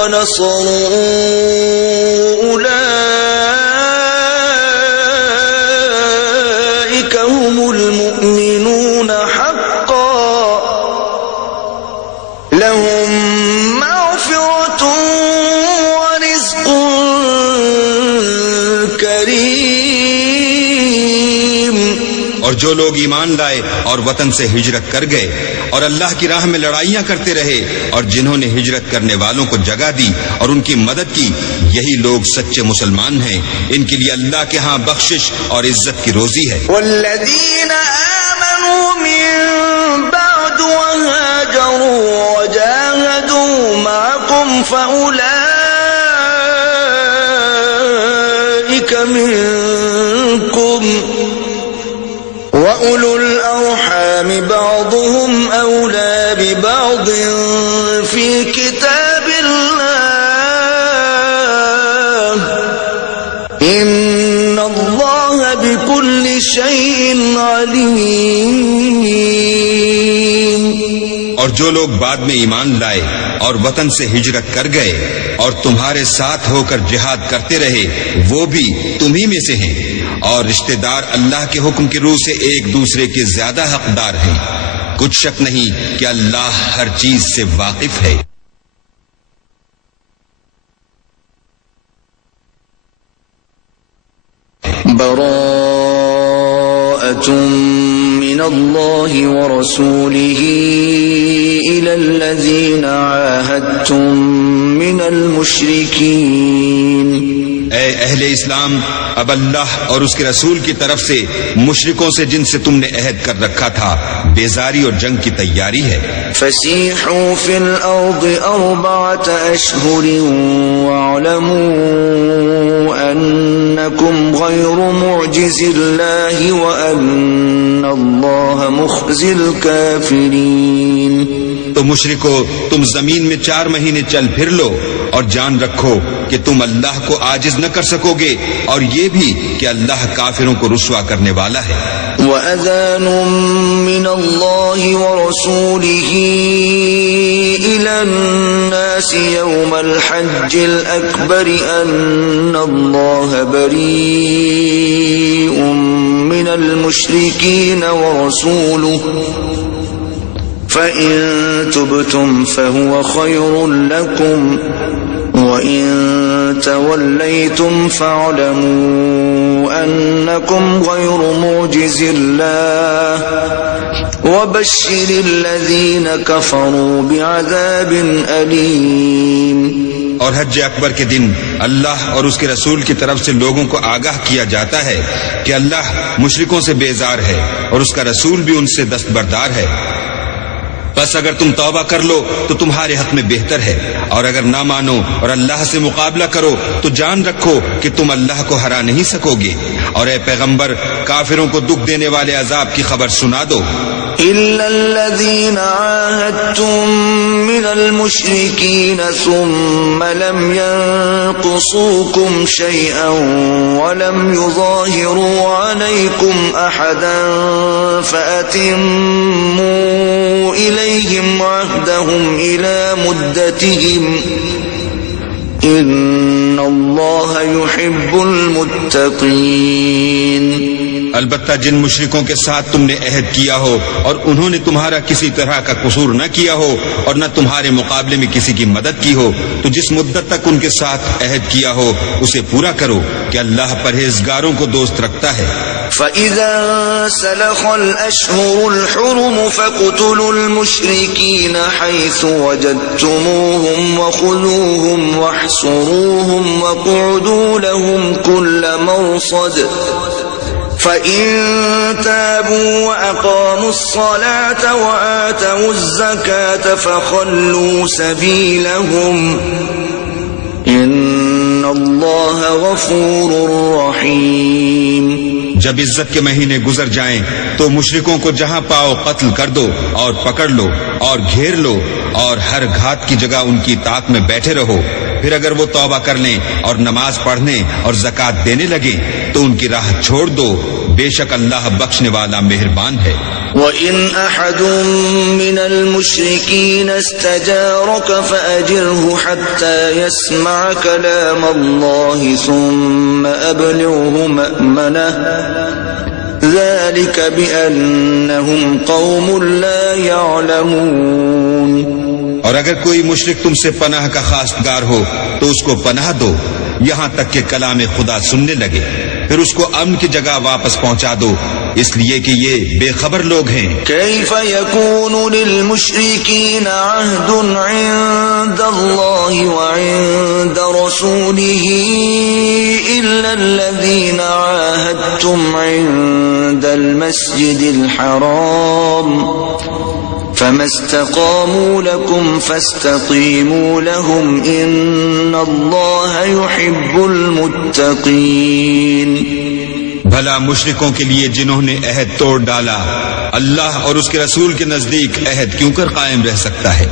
ونصروا أولئك هم المؤمنون حقا لهم مغفرة ورزق كريم۔ اور جو لوگ ایمان لائے اور وطن سے ہجرت کر گئے اور اللہ کی راہ میں لڑائیاں کرتے رہے اور جنہوں نے ہجرت کرنے والوں کو جگہ دی اور ان کی مدد کی، یہی لوگ سچے مسلمان ہیں، ان کے لیے اللہ کے ہاں بخشش اور عزت کی روزی ہے۔ والذین آمنوا من بعد وهاجروا وجاهدوا معكم فأولئك منكم وَأُولُو الْأَرْحَامِ بَعْضُهُمْ أَوْلَى بِبَعْضٍ فِي كِتَابِ اللَّهِ إِنَّ اللَّهَ بِكُلِّ شَيْءٍ عَلِيمٌ۔ اور جو لوگ بعد میں ایمان لائے اور وطن سے ہجرت کر گئے اور تمہارے ساتھ ہو کر جہاد کرتے رہے، وہ بھی تمہیں میں سے ہیں، اور رشتہ دار اللہ کے حکم کی روح سے ایک دوسرے کے زیادہ حقدار ہیں۔ کچھ شک نہیں کہ اللہ ہر چیز سے واقف ہے۔ براءة من اللہ ورسوله إلى الذين عاهدتم من المشركين۔ اے اہل اسلام، اب اللہ اور اس کے رسول کی طرف سے مشرکوں سے جن سے تم نے عہد کر رکھا تھا بیزاری اور جنگ کی تیاری ہے۔ فسیحوا فی الارض 4 اشہر واعلموا انکم غیر معجز اللہ وان اللہ مخزی الکافرین۔ تو مشرکو، تم زمین میں 4 مہینے چل پھر لو اور جان رکھو کہ تم اللہ کو عاجز نہ کر سکو گے، اور یہ بھی کہ اللہ کافروں کو رسوا کرنے والا ہے۔ وَأَذَانٌ مِّنَ اللَّهِ وَرَسُولِهِ إِلَى النَّاسِ يَوْمَ الْحَجِّ الْأَكْبَرِ أَنَّ اللَّهَ بَرِيءٌ مِّنَ الْمُشْرِكِينَ وَرَسُولُهُ فَإِن تُبْتُمْ فَهُوَ خَيْرٌ لَكُمْ وَإِن تَوَلَّيْتُمْ فَاعْلَمُوا أَنَّكُمْ غَيْرُ مُعْجِزِ اللَّهِ وَبَشِّرِ الَّذِينَ كَفَرُوا بِعَذَابٍ أَلِيمٍ۔ اور حج اکبر کے دن اللہ اور اس کے رسول کی طرف سے لوگوں کو آگاہ کیا جاتا ہے کہ اللہ مشرکوں سے بیزار ہے اور اس کا رسول بھی ان سے دستبردار ہے۔ بس اگر تم توبہ کر لو تو تمہارے حق میں بہتر ہے، اور اگر نہ مانو اور اللہ سے مقابلہ کرو تو جان رکھو کہ تم اللہ کو ہرا نہیں سکو گے۔ اور اے پیغمبر، کافروں کو دکھ دینے والے عذاب کی خبر سنا دو۔ إِلَّا الَّذِينَ عَاهَدتُّم مِّنَ الْمُشْرِكِينَ ثُمَّ لَمْ يَنقُصُوكُمْ شَيْئًا وَلَمْ يُظَاهِرُوا عَلَيْكُمْ أَحَدًا فَأَتِمُّوا إِلَيْهِمْ عَهْدَهُمْ إِلَى مُدَّتِهِمْ إِنَّ اللَّهَ يُحِبُّ الْمُتَّقِينَ۔ البتہ جن مشرکوں کے ساتھ تم نے عہد کیا ہو اور انہوں نے تمہارا کسی طرح کا قصور نہ کیا ہو اور نہ تمہارے مقابلے میں کسی کی مدد کی ہو، تو جس مدت تک ان کے ساتھ عہد کیا ہو اسے پورا کرو کہ اللہ پرہیزگاروں کو دوست رکھتا ہے۔ فَإِذَا سَلَخَ الْأَشْهُرُ الْحُرُمُ فَاقْتُلُوا الْمُشْرِكِينَ حَيْثُ وَجَدتُّمُوهُمْ وَخُذُوهُمْ وَاحْصُرُوهُمْ وَاقْعُدُوا لَهُمْ كُلَّ مَرْصَدٍ فَإِن تَابُوا وَأَقَامُوا الصَّلَاةَ وَآتَوُا الزَّكَاةَ فَخَلُّوا سَبِيلَهُمْ إِنَّ اللَّهَ غَفُورٌ رَّحِيمٌ۔ جب عزت کے مہینے گزر جائیں تو مشرکوں کو جہاں پاؤ قتل کر دو اور پکڑ لو اور گھیر لو، اور ہر گھات کی جگہ ان کی اطاعت میں بیٹھے رہو۔ پھر اگر وہ توبہ کر لیں اور نماز پڑھنے اور زکوٰۃ دینے لگیں تو ان کی راہ چھوڑ دو، بے شک اللہ بخشنے والا مہربان ہے۔ وَإِنْ أَحَدٌ مِّنَ الْمُشْرِكِينَ اسْتَجَارَكَ فَأَجِرْهُ حَتَّى يَسْمَعَ كَلَامَ اللَّهِ ثُمَّ أَبْلِغْهُ مَأْمَنَهُ ذَلِكَ بِأَنَّهُمْ قَوْمٌ لَا يَعْلَمُونَ۔ اور اگر کوئی مشرک تم سے پناہ کا خواستگار ہو تو اس کو پناہ دو یہاں تک کہ کلام خدا سننے لگے، پھر اس کو امن کی جگہ واپس پہنچا دو، اس لیے کہ یہ بے خبر لوگ ہیں۔ كيف يكون للمشركين عهد عند الله وعند رسوله إلا الذين عاهدتم عند المسجد الحرام فما استقاموا لكم فاستقيموا لهم إن الله يحب المتقين۔ بھلا مشرکوں کے لیے جنہوں نے عہد توڑ ڈالا اللہ اور اس کے رسول کے نزدیک عہد کیوں کر قائم رہ سکتا ہے؟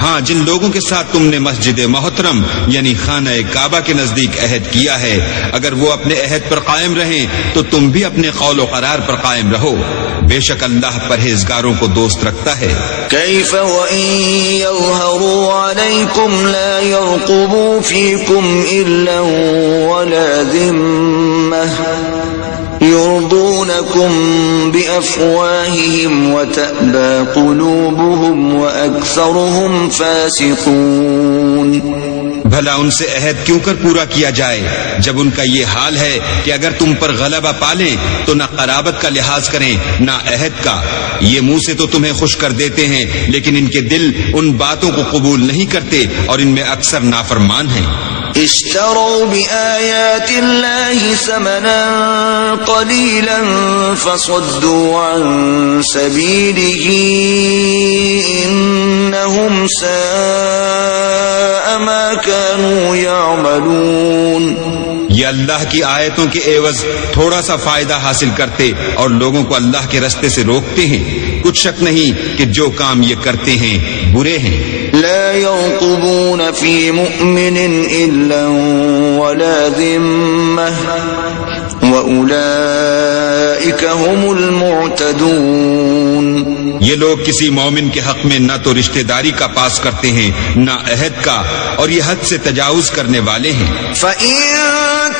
ہاں، جن لوگوں کے ساتھ تم نے مسجد محترم یعنی خانہ کعبہ کے نزدیک عہد کیا ہے، اگر وہ اپنے عہد پر قائم رہیں تو تم بھی اپنے قول و قرار پر قائم رہو، بے شک اللہ پرہیزگاروں کو دوست رکھتا ہے۔ كيف وإن يظهروا عليكم لا يرقبوا فيكم إلا ولا ذمة يرضونكم بأفواههم وتأبى قلوبهم وأكثرهم فاسقون۔ بھلا ان سے عہد کیوں کر پورا کیا جائے جب ان کا یہ حال ہے کہ اگر تم پر غلبہ پالیں تو نہ قرابت کا لحاظ کریں نہ عہد کا، یہ منہ سے تو تمہیں خوش کر دیتے ہیں لیکن ان کے دل ان باتوں کو قبول نہیں کرتے اور ان میں اکثر نافرمان ہیں۔ اشتروا بآيات الله ثمنا قليلا فصدوا عن سبيله إنهم ساء ما كانوا يعملون۔ یہ اللہ کی آیتوں کے عوض تھوڑا سا فائدہ حاصل کرتے اور لوگوں کو اللہ کے رستے سے روکتے ہیں، کچھ شک نہیں کہ جو کام یہ کرتے ہیں برے ہیں۔ لا يرقبون في مؤمن إلا ولا ذمة وأولئك هم المعتدون۔ یہ لوگ کسی مومن کے حق میں نہ تو رشتہ داری کا پاس کرتے ہیں نہ عہد کا، اور یہ حد سے تجاوز کرنے والے ہیں۔ فَإِن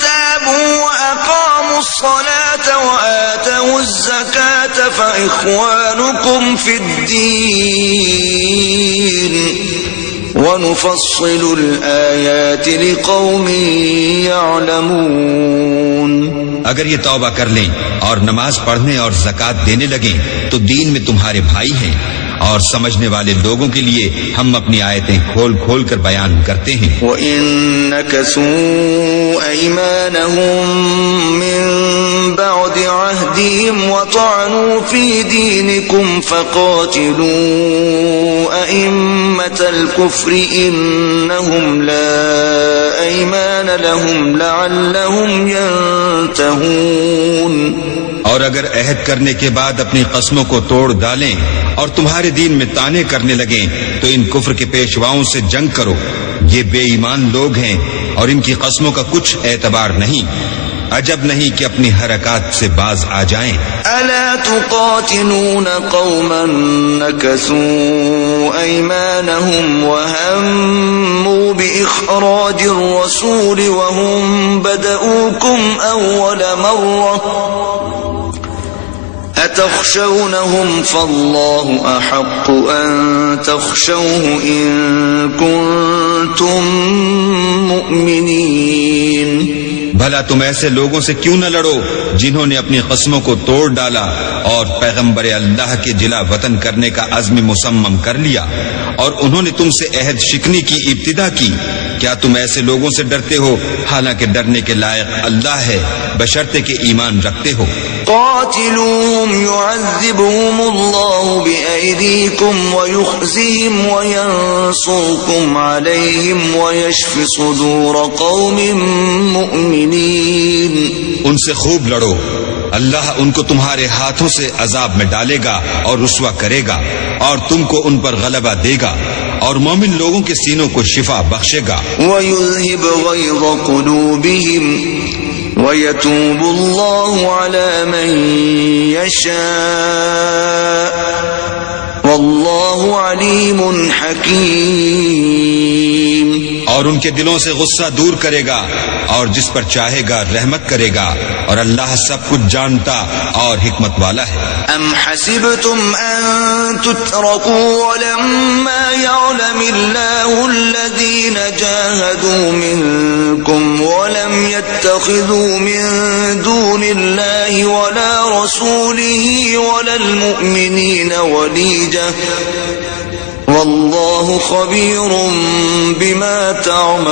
تَابُوا وَأَقَامُوا الصَّلَاةَ وَآتَوُا الزَّكَاةَ فَإِخْوَانُكُمْ فِي الدِّينِ وَنُفَصِّلُ الْآيَاتِ لِقَوْمٍ يَعْلَمُونَ۔ اگر یہ توبہ کر لیں اور نماز پڑھنے اور زکوٰۃ دینے لگیں تو دین میں تمہارے بھائی ہیں، اور سمجھنے والے لوگوں کے لیے ہم اپنی آیتیں کھول کھول کر بیان کرتے ہیں۔ وَإِن نَكَثُوا أَيْمَانَهُم مِّن بَعْدِ عَهْدِهِمْ وَطَعَنُوا فِي دِينِكُمْ فَقَاتِلُوا أَئِمَّةَ الْكُفْرِ إِنَّهُمْ لَا أَيْمَانَ لَهُمْ لَعَلَّهُمْ يَنتَهُونَ۔ اور اگر عہد کرنے کے بعد اپنی قسموں کو توڑ ڈالیں اور تمہارے دین میں طعنے کرنے لگیں تو ان کفر کے پیشواؤں سے جنگ کرو، یہ بے ایمان لوگ ہیں اور ان کی قسموں کا کچھ اعتبار نہیں، عجب نہیں کہ اپنی حرکات سے باز آ جائیں۔ الا تقاتلون قوما نكثوا ايمانهم وهموا باخراج الرسول وهم بدؤوكم اول مره أتخشونهم فالله أحق أن تخشوه إن كنتم مؤمنين۔ بھلا تم ایسے لوگوں سے کیوں نہ لڑو جنہوں نے اپنی قسموں کو توڑ ڈالا اور پیغمبر اللہ کے جلا وطن کرنے کا عزم مصمم کر لیا، اور انہوں نے تم سے عہد شکنی کی ابتدا کی؟ کیا تم ایسے لوگوں سے ڈرتے ہو حالانکہ ڈرنے کے لائق اللہ ہے بشرطے کہ ایمان رکھتے ہو؟ قاتلوهم يعذبهم الله بأيديكم ويخزيهم وينصركم عليهم ويشف صدور قوم مؤمنين۔ ان سے خوب لڑو، اللہ ان کو تمہارے ہاتھوں سے عذاب میں ڈالے گا اور رسوا کرے گا، اور تم کو ان پر غلبہ دے گا اور مومن لوگوں کے سینوں کو شفا بخشے گا۔ وَيُذْهِبْ غَيْظَ قُلُوبِهِمْ وَيَتُوبُ اللَّهُ عَلَى مَن يَشَاءُ وَاللَّهُ عَلِيمٌ حَكِيمٌ۔ اور ان کے دلوں سے غصہ دور کرے گا اور جس پر چاہے گا رحمت کرے گا، اور اللہ سب کچھ جانتا اور حکمت والا ہے۔ ام حسبتم ان تتركوا ولما يعلم الله الذين جاهدوا منكم ولم يتخذوا من دون الله ولا رسوله ولا المؤمنين وليجة والله خبير بما تعملون۔